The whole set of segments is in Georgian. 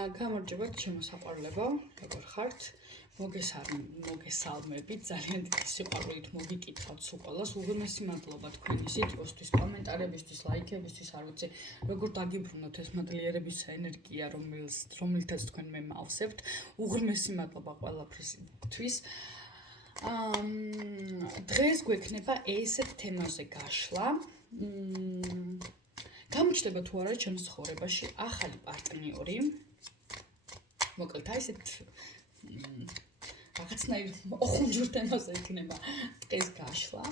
გამარჯობათ ჩემო საყვარლებო, როგორ ხართ? მოგესალმებით, ძალიან დიდი სიყვარულით მოგიკითხავთ სულ ყველას. უღრმესი მადლობა თქვენი სიტყვისთვის, კომენტარებისთვის, ლაიქებისთვის, არ ვიცი, როგორ დაგიბრუნოთ ეს მადლიერების ენერგია, რომელთაც თქვენ მე მავსებთ. უღრმესი მადლობა ყველაფრისთვის. დღეს გვექნება ესეთ თემაზე გაშლა. გამოჩნდება თუ არა ჩემს ცხოვრებაში ახალი პარტნიორი. მოკლედ აი ესეთ რაღაცნაირ ოხუნჯურ თემაზე იქნება დღეს გაშლა.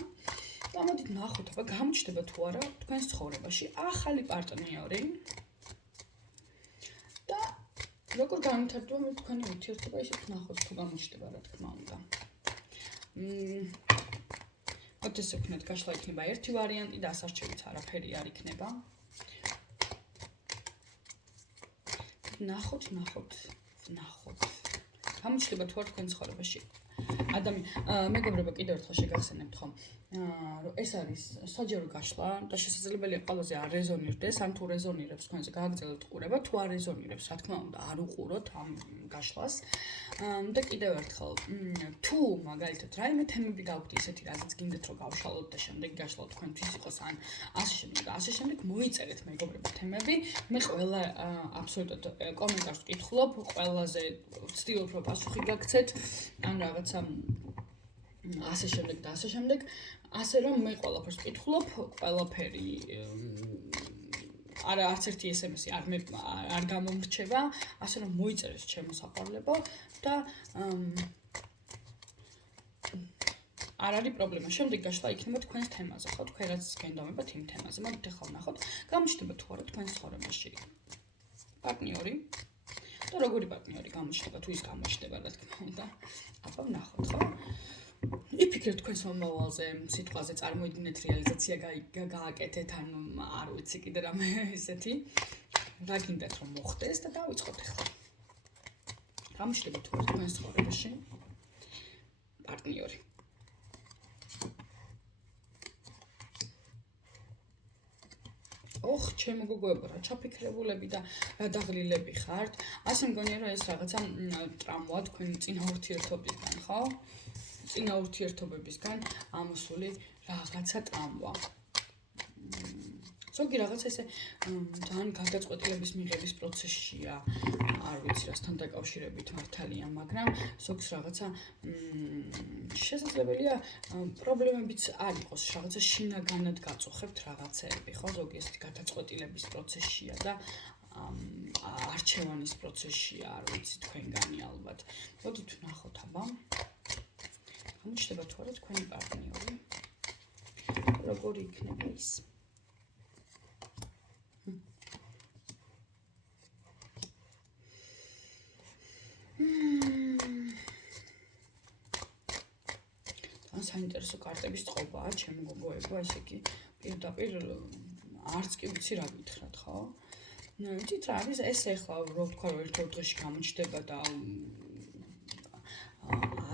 და მოდით ნახოთ, აბა გამოჩნდება თუ არა თქვენს ცხოვრებაში ახალი პარტნიორი. და როგორ განვითარდება თქვენი ურთიერთობა, ისეთ ნახოთ თუ გამოჩნდება, რა თქმა უნდა. ეს ვქნათ გაშლა იქნება ერთი ვარიანტი და ასარჩევით არაფერი არ იქნება. ნახოთ. გამოჩნდება თუ არა თქვენ ცხოვრებაში. მეგობრებო, კიდევ ერთხელ შეგახსენებთ ხომ, რომ ეს არის საჯარო გაშლა და შესაძლებელია ყველაზე არ რეზონირდეს, ან თუ რეზონირებს თქვენზე გააგრძელოთ ყურება, თუ არ რეზონირებს, რა თქმა უნდა, არ უყუროთ ამ გაშლას. და კიდევ ერთხელ, თუ მაგალითად რაიმე თემები გაქვთ ისეთი, რაზეც გინდათ რომ გავშალოთ და შემდეგ გაშლა თქვენთვის იყოს, ან ასე შემდეგ, მოიწერეთ მეგობრებო თემები. მე ყველა აბსოლუტურად კომენტარს ვკითხულობ, ყველაზე ვცდილობ რომ პასუხი გაგცეთ, ან რაღაცა ასე შემდეგ, ასე რომ მე ყველაფერს ვკითხულობ, ყველაფერი არც ერთი SMS-ი არ გამომრჩება, ასე რომ მოიწერეს ჩემო საყვარლებო და არ არის პრობლემა. შემდეგ გაშლა იქნება თქვენს თემაზე, ხო? თქვენ რაც გენდომებათ იმ თემაზე. მოდით ახლა ვნახოთ, გამოჩნდება თუ არა თქვენს ცხოვრებაში პარტნიორი და როგორი პარტნიორი გამოჩნდება, თუ ის გამოჩნდება, რა თქმა უნდა. აბა ვნახოთ, ხო? იფიქრეთ თქვენს მომავალზე, სიტყვაზე წარმოიდგინეთ რეალიზაცია გააკეთეთ, ანუ არ ვიცი კიდე რამე ისეთი. რა გინდათ რომ მოხდეს და დავიწყოთ ახლა. გამოჩნდება თუ არა თქვენს ცხოვრებაში პარტნიორი. ჩემო გოგოებო, რა ჩაფიქრებულები და რა დაღლილები ხართ. ასე მგონია რომ ეს რაღაცა ტრამვაა თქვენი წინა ურთიერთობისგან, ხო? წინა ურთიერთობებისგან ამოსული რაღაცა ტრამვა. ზოგი რაღაცა ესე ძალიან გადაწყვეტილების მიღების პროცესშია, არ ვიცი რასთან დაკავშირებით მართალია, მაგრამ ზოგს რაღაცა შესაძლებელია პრობლემებიც არ იყოს, რაღაცა შინაგანად გაწუხებთ რაღაცეები, ხო? ზოგი ესეთი გადაწყვეტილების პროცესშია და არჩევანის პროცესშია, არ ვიცი თქვენგანი ალბათ. მოდით ვნახოთ, აბა. გამოჩნდება თუ არა თქვენი პარტნიორი. როგორი იქნება ის? საინტერესო კარტების წყობაა, ჩემო გოგოებო, ესე იგი პირდაპირ არც კი ვიცი რა გითხრათ, ხო? იცით რა არის ეს ახლა რო ვთქვა რომ ერთ-ერთ დღეში გამოჩნდება და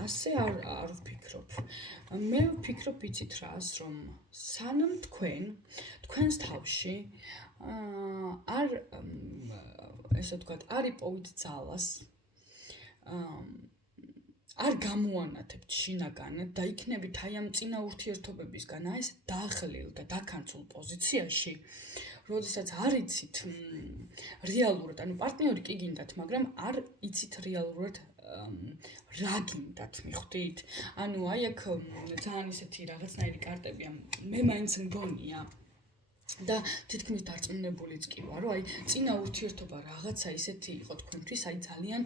ასე არ ვფიქრობ. მე ვფიქრობ იცით რას, რომ სანამ თქვენს თავში არ ესე ვთქვათ, არ იპოვით ძალას, არ გამოანათებთ შინაგანად და იქნებით აი ამ წინა ურთიერთობებისგან აი ეს დაღლილ და დაქანცულ პოზიციაში, როდესაც არ იცით რეალურად, ანუ პარტნიორი კი გინდათ, მაგრამ არ იცით რეალურად რა გინდათ, მიხვდით? ანუ აი აქ ძალიან ისეთი რაღაცნაირი კარტებია, მე მაინც მგონია და თითქმის დარწმუნებულიც კი ვარ, რომ აი წინა ურთიერთობა რაღაცა ისეთი იყო თქვენთვის, აი ძალიან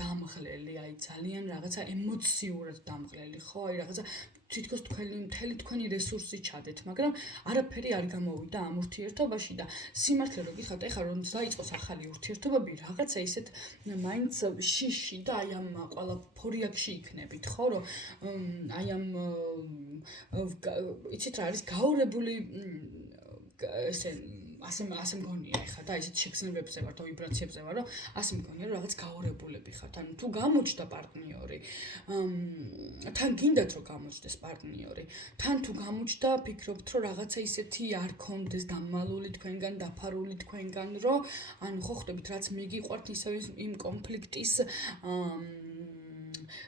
დამღლელი, აი ძალიან რაღაცა ემოციურად დამღლელი, ხო? აი რაღაცა თითქოს მთელი თქვენი რესურსი ჩადეთ, მაგრამ არაფერი არ გამოვიდა ამ ურთიერთობაში და სიმართლე რო გითხრათ, ეხლა რომ დაიწყოს ახალი ურთიერთობები, რაღაცა ისეთ მაინც შიში და აი ამ ყველა ფორიაქში იქნებით, ხო? რომ აი ამ იცით რა არის გაურებული ესე ასე მგონია ხა და ისეთ შეგრძნებებზე ვარ და ვიბრაციებზე ვარ, რომ ასე მგონია რომ რაღაც გაორებულები ხართ. ანუ თუ გამოჩნდა პარტნიორი, თან გინდათ რომ გამოჩნდეს პარტნიორი, თან თუ გამოჩნდა, ფიქრობთ რომ რაღაცა ისეთი არ კონდეს დამალული თქვენგან, დაფარული თქვენგან, რომ ანუ ხო ხვდებით რაც მიგიყვართ ისევ იმ კონფლიქტის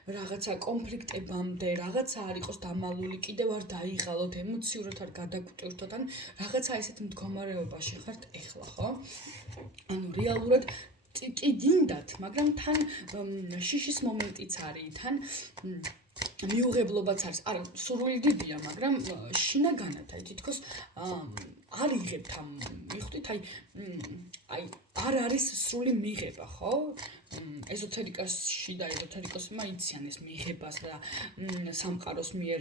რაღაცა კონფლიქტებამდე, რაღაცა არ იყოს დამალული, კიდევ არ დაიღალოთ, ემოციურად არ გადაგვტვირთოთ, ან რაღაცა ესეთ მდგომარეობაში ხართ ეხლა, ხო? ანუ რეალურად კი გინდათ, მაგრამ თან შიშის მომენტიც არის, თან მიუღებლობაც არის. არა, სურვილი დიდია, მაგრამ შინაგანად აი თითქოს არ იღებთ ამ მიხვდით, აი არ არის სრული მიღება, ხო? ეზოთერიკაში და ეზოთერიკოსმა იციან ეს მიღებას და სამყაროს მიერ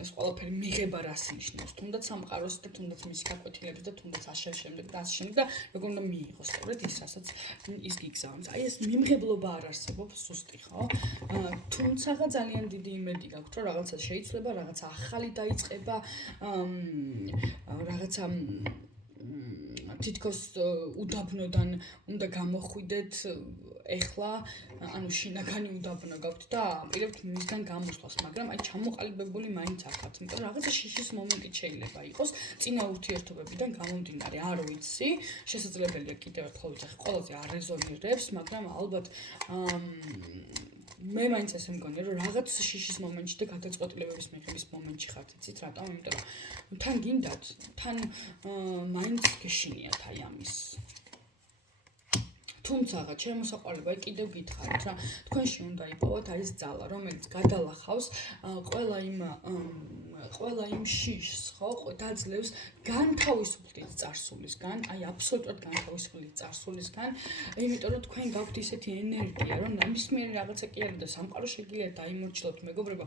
ეს ყველაფერი მიღება რას ნიშნავს, თუნდაც სამყაროს და თუნდაც მისი გაკვეთილების და თუნდაც ასე შემდეგ და ასე შემდეგ და როგორ უნდა მიიღოს, სწორედ ის, რასაც ის გიგზავნს. აი ეს მიმღებლობა არ არსებობს ზუსტი, ხო? თუმცა ძალიან დიდი იმედი გაქვთ, რომ რაღაცა შეიცვლება, რაღაცა ახალი დაიწყება, რაღაცა თითქოს უდაბნოდან უნდა გამოხვიდეთ ეხლა, ანუ შინაგანი უდაბნო გაქვთ და აპირებთ მისგან გამოსვლას, მაგრამ აი ჩამოყალიბებული მაინც ახართ, იმიტომ რომ რაღაცა შიშის მომენტი შეიძლება იყოს წინა ურთიერთობებიდან გამომდინარე, არ ვიცი, შესაძლებელია კიდევ ერთხელ ვიცი, ყველაზე არ რეზონირებს, მაგრამ ალბათ მე მაინც ასე მგონია, რომ რაღაც შიშის მომენტში და გადაწყვეტილებების მიღების მომენტში ხართ, იცით რატომ? იმიტომ რომ თან გინდათ, თან მაინც გეშინიათ აი ამის. თუმცა ჩემოსაყვალება კიდევ გითხარით რა, თქვენში უნდა იპოვოთ აი ეს ძალა, რომელიც გადალახავს ყველა იმ შიშს, ხო, დაძლევს განთავისუფლდით წარსულისგან, აი აბსოლუტურად განთავისუფლდით წარსულისგან, იმიტომ რომ თქვენ გაქვთ ისეთი ენერგია, რომ ნებისმიერი რაღაცა კი არის და სამყარო შეგიძლიათ დაიმორჩილოთ, მეგობრებო,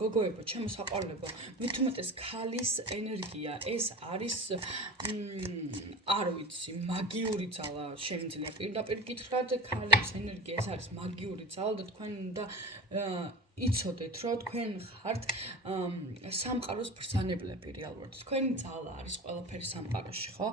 გოგოებო, ჩემოსაყვალებო, მით უმეტეს ქალის ენერგია, ეს არის არ ვიცი, მაგიური ძალა შემიძლია პირდაპირ გითხრათ, ქალების ენერგია ეს არის მაგიური ძალა და თქვენ უნდა იცოდეთ, რომ თქვენ ხართ სამყაროს ბრძანებლები რეალურად. თქვენი ძალა არის ყველაფერი სამყაროში, ხო?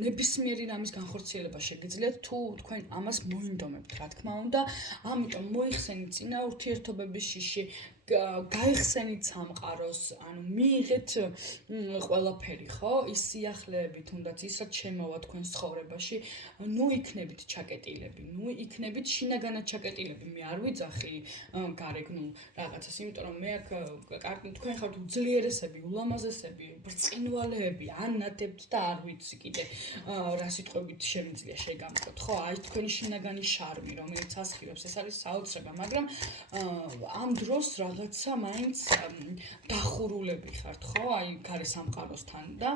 ნებისმიერი რამის განხორციელება შეგიძლიათ, თუ თქვენ ამას მოინდომებთ, რა თქმა უნდა. ამიტომ მოიხსენით წინა ურთიერთობების შიში, გაიხსენით სამყაროს, ანუ მიიღეთ ყველაფერი, ხო? ის სიახლეები, თუნდაც ისაც შემოვა თქვენ ცხოვრებაში, ნუ იქნებით ჩაკეტილები, ნუ იქნებით შინაგანად ჩაკეტილები. მე არ ვიძახი გარეგნულ რაღაცას, იმიტომ რომ მე აქ თქვენ ხართ უძლიერესები, ულამაზესები, ბრწყინვალეები, ანათებთ და არ ვიცი კიდე რა სიტყვებით შემიძლია შეგამკოთ, ხო? აი თქვენი შინაგანი შარმი, რომელიც ასხირებს, ეს არის საოცრება, მაგრამ ამ დროს რაღაცა მაინც დახურულები ხართ, ხო? აი გარე სამყაროსთან და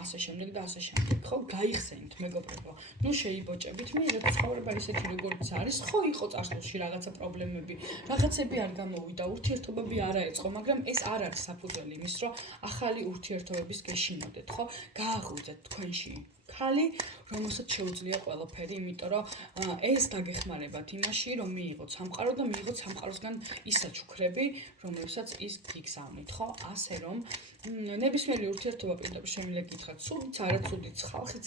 ასე შემდეგ და ასე შემდეგ, ხო? გაიხსენით, მეგობრებო. ნუ შეიბოჭებით, მიღეთ ცხოვრება ისეთი როგორიც არის, ხო, იყო წარსულში რაღაცა პრობლემები, რაღაცები არ გამოვიდა, ურთიერთობები არ აეწყო, მაგრამ ეს არ არის საფუძველი იმის, რომ ახალი ურთიერთობების გეშინოდეთ, ხო? გააღვიძეთ თქვენში ქალი, რომელსაც შეუძლია ყველაფერი, იმიტომ რომ ეს დაგეხმარებათ იმაში, რომ მიიღოთ სამყარო და მიიღოთ სამყაროსგან ის საჩუქრები, რომელსაც ის გიგზავნით, ხო? ასე რომ ნებისმიერი ურთიერთობა პირდაპირ შემიძლია გითხრათ, ცუდიც, არაცუდიც, ხალხიც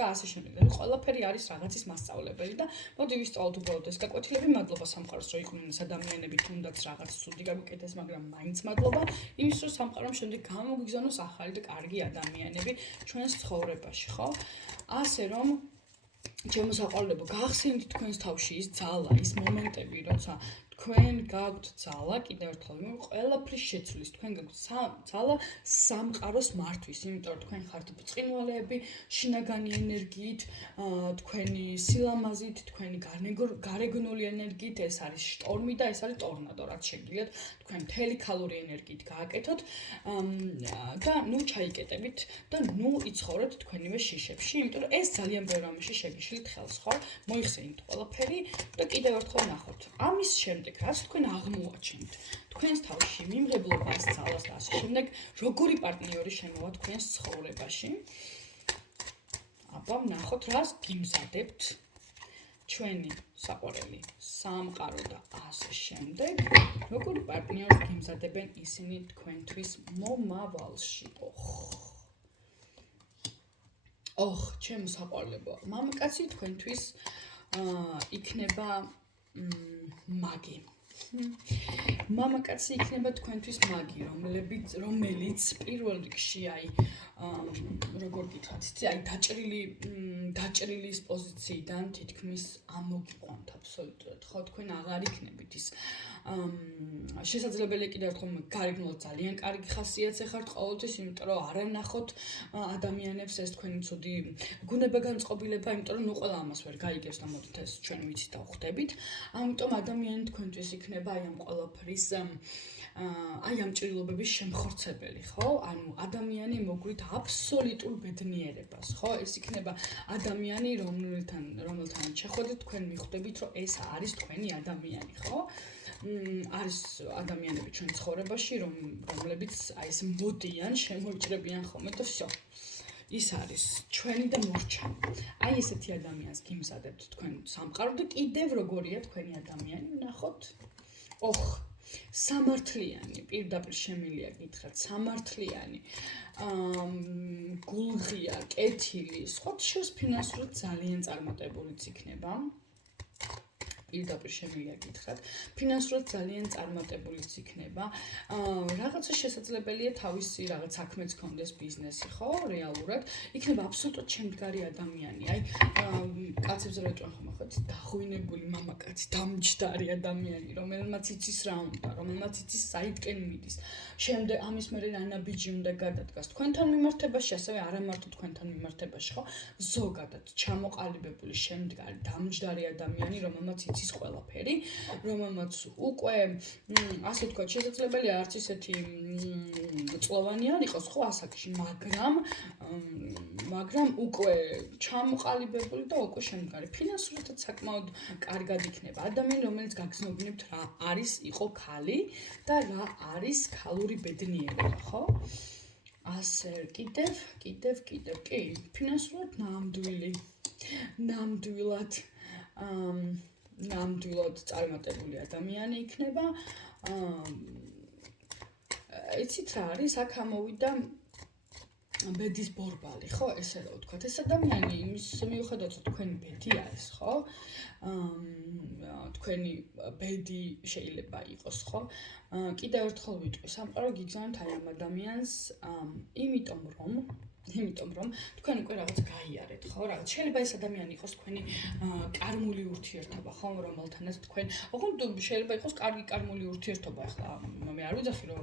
და ასე შემდეგ. ყველაფერი არის რაღაცის მასწავლებელი და მოდი ვისწავლოთ უბრალოდ ეს გაკვეთილები, მადლობა სამყაროს, რომ იყვნენ ადამიანები, თუნდაც რაღაც ცუდი გაგვიკეთეს, მაგრამ მაინც მადლობა იმის, რომ სამყარომ შემდეგ გამოგიგზავნოს ახალი და კარგი ადამიანები ჩვენს ცხოვრებაში, ხო? ასე რომ ჩემოსაყვალებო, გახსენით თქვენს თავში ის ძალა, ის მომენტები, როცა თქვენ გაქვთ ძალა, კიდევ ერთხელ ყველაფრის შეცვლის, თქვენ გაქვთ ძალა სამყაროს მართვის, იმიტომ რომ თქვენ ხართ ბრწყინვალეები, შინაგანი ენერგიით, თქვენი სილამაზით, თქვენი გარეგნული ენერგიით, ეს არის შტორმი და ეს არის ტორნადო, რაც შეგიძლიათ თქვენ მთელი ქალური ენერგიით გააკეთოთ და ნუ ჩაიკეტებით და ნუ იცხოვრეთ თქვენივე შიშებში, იმიტომ რომ ეს ძალიან ბევრ რამეში შეგიშლით ხელს, ხო? მოიხსენით ყველაფერი და კიდევ ერთხელ ნახოთ. ამის შემდეგ რაც თქვენ აღმოაჩენთ თქვენს თავში მიმღებლობას, ძალას და ასე შემდეგ, როგორი პარტნიორი შემოვა თქვენს ცხოვრებაში. აბა ვნახოთ, რას გიმზადებთ ჩვენი საყვარელი სამყარო და ასე შემდეგ, როგორი პარტნიორი გიმზადებენ ისინი თქვენთვის მომავალში. ოხ, ჩემო საყვარლებო. მამაკაცი თქვენთვის იქნება მაგი. მამაკაცი იქნება თქვენთვის მაგი, რომელიც პირველ რიგში როგორ გითხრათ, იცი, დაჭრილი პოზიციიდან თითქმის ამოგიყვანთ აბსოლუტურად, ხო, თქვენ აღარ იქნებით ის შესაძლებელია კიდევ ერთხელ გარეგნულად ძალიან კარგი ხასიათზე ხართ ყოველთვის, იმიტომ რომ არ ანახოთ ადამიანებს ეს თქვენი ცუდი გუნება-განწყობილება, იმიტომ რომ ყველა ამას ვერ გაიგებს და მოდით ეს ჩვენ ვიცით და ვხვდებით. ამიტომ ადამიანი თქვენთვის იქნება აი ამ ყველაფრის აი ამ ჭრილობების შემხორცებელი, ხო? ანუ ადამიანი მოგვით აბსოლუტურ ბედნიერებას, ხო? ეს იქნება ადამიანი, რომელთან შეხვედრით თქვენ მიხვდებით, რომ ეს არის თქვენი ადამიანი, ხო? არის ადამიანები ჩვენ ცხოვრებაში, რომლებიც აი ეს მოდიან, შემოიჭრებიან ხოლმე და всё. ის არის ჩვენი და მორჩა. აი ესეთი ადამიანს გიმზადებთ თქვენ სამყარო და კიდევ როგორია თქვენი ადამიანი, ნახოთ. ოხ, სამართლიანი, პირდაპირ შემილია გითხრათ, სამართლიანი. გულღია, კეთილი, სხვა შეს ფინანსურად ძალიან წარმატებულიც იქნება. პირდაპირ შემილია გითხრათ, ფინანსურად ძალიან წარმატებულიც იქნება. რაღაცა შესაძლებელია თავისი რაღაც საქმეც ქონდეს, ბიზნესი, ხო, რეალურად. იქნება აბსოლუტურად შემდგარი ადამიანი. აი, კაცებს რა ვიტყვენ ხომ, ხო, დაღვინებული მამაკაცი, დამჯდარი ადამიანი, რომელმაც იცის რა უნდა, რომელმაც იცის საითკენ მიდის. შემდეგ ამის მერე ანაბიჯი უნდა გადადგას თქვენთან მიმართებაში, ასევე არა მარტო თქვენთან მიმართებაში, ხო? ზოგადად ჩამოყალიბებული, შემდგარი, დამჯდარი ადამიანი, რომელმაც იცის ყველაფერი, რომელმაც უკვე ასე თქვა, შესაძლებელია არც ისეთი წლოვანი არ იყოს, ხო, ასაკში, მაგრამ უკვე ჩამოყალიბებული და უკვე შემდგარი. ფინანსურადაც საკმაოდ კარგად იქნება. ადამიანი, რომელიც გაგზნობინებთ რა არის იყო ქალი და რა არის ქალური ბედნიერება, ხო? ასე კიდევ კი, ფინანსურად ნამდვილად წარმატებული ადამიანი იქნება. იცით რა არის, აქ ამოვიდა ბედის ბორბალი, ხო, ესე რა ვთქვათ, ეს ადამიანი იმის მიუხედავად, რომ თქვენი ბედი არის, ხო? თქვენი ბედი შეიძლება იყოს, ხო? კიდევ ერთხელ ვიტყვი, სამყარო გიგზავნით აი ამ ადამიანს, იმიტომ რომ თქვენ უკვე რაღაც გაიარეთ, ხო? რაღაც შეიძლება ეს ადამიანი იყოს თქვენი კარმული ურთიერთობა, ხო, რომელთანაც თქვენ, ოღონდ შეიძლება იყოს კარგი კარმული ურთიერთობა, ახლა მე არ ვიძახი, რომ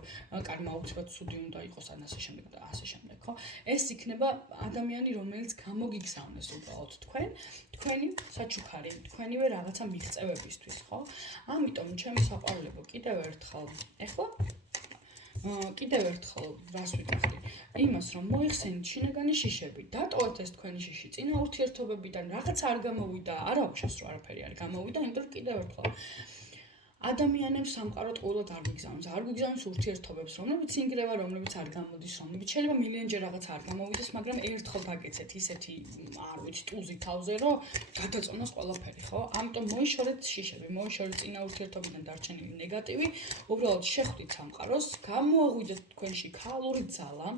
კარმა უცბად ცუდი უნდა იყოს ან ასე შემდეგ და ასე შემდეგ, ხო? ეს იქნება ადამიანი, რომელიც გამოგიგზავნეს უბრალოდ თქვენი საჩუქარი, თქვენივე რაღაცა მიღწევებისთვის, ხო? ამიტომ ჩემი საყვარლებო, კიდევ ერთხელ რას ვიტყვი? იმას, რომ მოიხსენით შინაგანი შიშები, დატოვეთ ეს თქვენი შიში წინა ურთიერთობებიდან, რაღაც არ გამოვიდა, არ აუხსნას რომ არაფერი არ გამოვიდა, იმიტომ რომ კიდევ ერთხელ ადამიანებს სამყაროდ ყოველად არ გვიგზავნოს ურთიერთობებს, რომლებიც ინგრევა, რომლებიც არ გამოდის, რომლებიც შეიძლება მილიონჯერ რაღაც არ გამოვიდეს, მაგრამ ერთხელ დაგეცეთ ისეთი, არ ვიცი, ტუზი თავზე, რომ გადაწონოს ყველაფერი, ხო? ამიტომ მოიშორეთ შიშები, მოიშორეთ წინა ურთიერთობიდან დარჩენილი ნეგატივი, უბრალოდ შეხვდით სამყაროს, გამოაღვიძეთ თქვენში ქალური ძალა,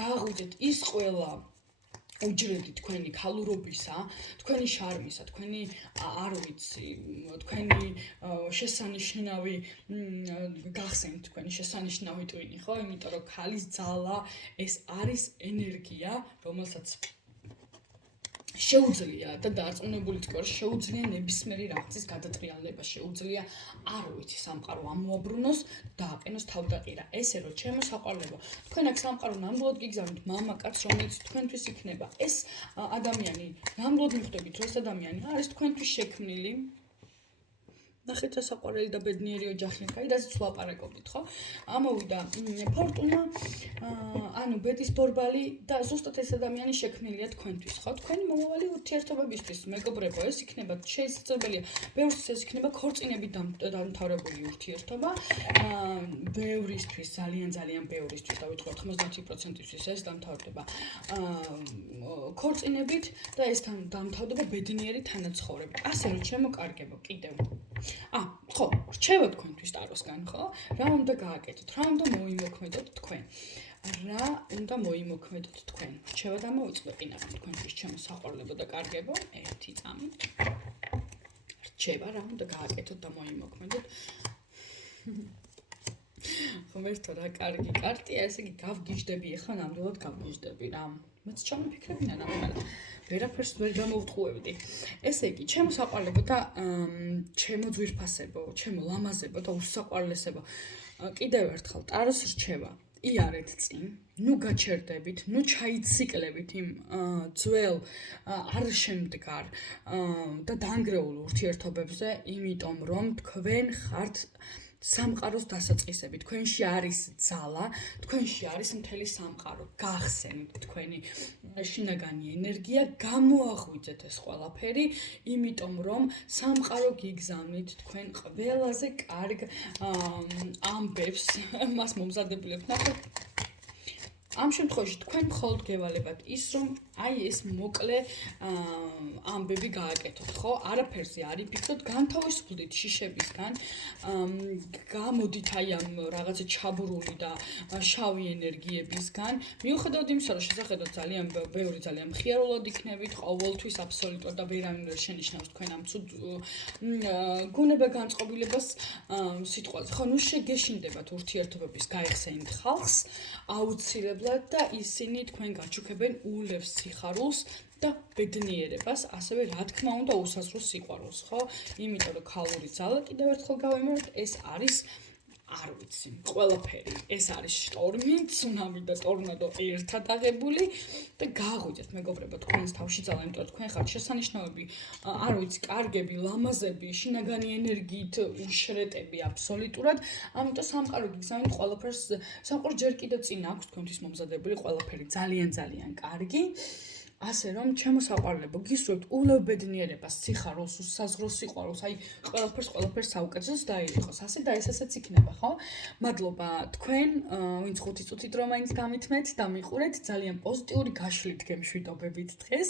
გააღვიძეთ ის ყველა უჯრედი თქვენი ქალურობისა, თქვენი შარმისა, თქვენი არ ვიცი, თქვენი შესანიშნავი გახსენით თქვენი შესანიშნავი ტვინი, ხო? იმიტომ რომ ქალის ძალა ეს არის ენერგია, რომელსაც შეუძლია და დარწმუნებული თქვენ შეუძლია ნებისმიერი რაღაცის გადატრიალება, შეუძლია არ ვიცი სამყარო ამოაბრუნოს და აყენოს თავდაყირა. ესე რომ ჩემო საყვარლებო, თქვენ აქ სამყარო ნამდვილად გიგზავნით მამაკაცს, რომელიც თქვენთვის იქნება. ეს ადამიანი ნამდვილად მიხვდებით, რომ ეს ადამიანი არის თქვენთვის შექმნილი. ნახეთ რა საყვარელი და ბედნიერი ოჯახი ხარ, რასაც ვლაპარაკობთ, ხო? ამოვიდა ფორტუნა, ანუ ბედის ბორბალი და ზუსტად ეს ადამიანი შექმნილია თქვენთვის, ხო? თქვენი მომავალი ურთიერთობებისთვის, მეგობრებო, ეს იქნება შესაძლებელია, ბევრს ეს იქნება ქორწინებით დამთავრებული ურთიერთობა, ბევრისთვის, ძალიან ბევრისთვის, დავიტყვათ 90%-ისთვის ეს დამთავრდება ქორწინებით და ეს დამთავრდება ბედნიერი თანაცხოვრებით. ასე რომ შემოკარგებო კიდევ ხო, რჩევა თქვენთვის ტაროსგან, ხო? რა უნდა გააკეთოთ, რა უნდა მოიმოქმედოთ თქვენ. რა უნდა მოიმოქმედოთ თქვენ? რჩევა დამოიწყებინათ თქვენთვის ჩემო საყვარლებო და კარგებო, ერთი წამით. რჩევა რა უნდა გააკეთოთ და მოიმოქმედოთ? ღმერთო რა კარგი კარტია, ესე იგი გავგიჟდები, ახლა ნამდვილად გავგიჟდები რა. მეც ჩამიფიქრებინა ნამდვილად. ვერაფერს ვერ გამოვტყუებდი. ესე იგი, ჩემო საყვარლებო და ჩემო ძვირფასებო, ჩემო ლამაზებო და უსაყვარლესებო. კიდევ ერთხელ ტაროს რჩევა. იარეთ წინ, ნუ გაჩერდებით, ნუ ჩაიციკლებით იმ ძველ არ შემდგარ და დანგრეულ ურთიერთობებზე, იმიტომ რომ თქვენ ხართ სამყაროს დასაწყისები, თქვენში არის ძალა, თქვენში არის მთელი სამყარო. გახსენით თქვენი შინაგანი ენერგია, გამოაღვიძეთ ეს ყველაფერი, იმიტომ რომ სამყარო გიგზავნით თქვენ ყველაზე კარგ ამბებს, მას მომზადებულებთ. ნახეთ, ამ შემთხვევაში თქვენ მხოლოდ გევალებათ ის, რომ აი ეს მოკლე ამბები გააკეთოთ, ხო? არაფერზე არ იფიქროთ, განთავისუფლდით შიშებისგან, გამოდით აი ამ რაღაცა ჩაბურული და შავი ენერგიებისგან. მიუხედავად იმისა, რომ შესაძლოა ძალიან ბევრი ძალიან მხიარულად იქნებით, ყოველთვის აბსოლუტურად და ვერავინ ვერ შენიშნავს თქვენ ამ ცუდ გუნება განწყობილებას სიტყვაზე. ხო, ნუ შეგეშინდებათ ურთიერთობების გაიხსენით ხალხს, აუცილებლად და ისინი თქვენ გაჩუქებენ ულევს სიხარულს და ბედნიერებას, ასევე რა თქმა უნდა უსასრულო სიყვარულს, ხო? იმიტომ რომ ქალური ძალა კიდევ ერთხელ გავიმეორებ, ეს არის არ ვიცი, ყველაფერი. ეს არის შტორმი, ცუნამი და ტორნადო ერთად აღებული და გააღვიძეთ მეგობრებო თქვენს თავში ძალა, იმიტომ რომ თქვენ ხართ შესანიშნავები, არ ვიცი, კარგები, ლამაზები, შინაგანი ენერგიით უშრეტები აბსოლუტურად. ამიტომ სამყარო გიგზავნით ყველაფერს, სამყარო ჯერ კიდევ წინ აქვს თქვენთვის მომზადებული ყველაფერი ძალიან კარგი. ასე რომ ჩემო საყვარლებო, გისურვებთ ულევბედნიერებას, სიხარულს, უსაზღრო სიყვარულს, აი ყველაფერს საუკეთესოს დაირიყოს. ასე და ესეც იქნება, ხო? მადლობა თქვენ, ვინც 5 წუთით რომ მაინც გამithmet და მიყურეთ, ძალიან პოზიტიური გაშლით გემშვიდობებით დღეს.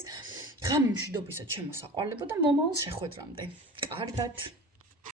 ღამე მშვიდობისა ჩემო საყვარლებო და მომავალ შეხვედრამდე. კარგად.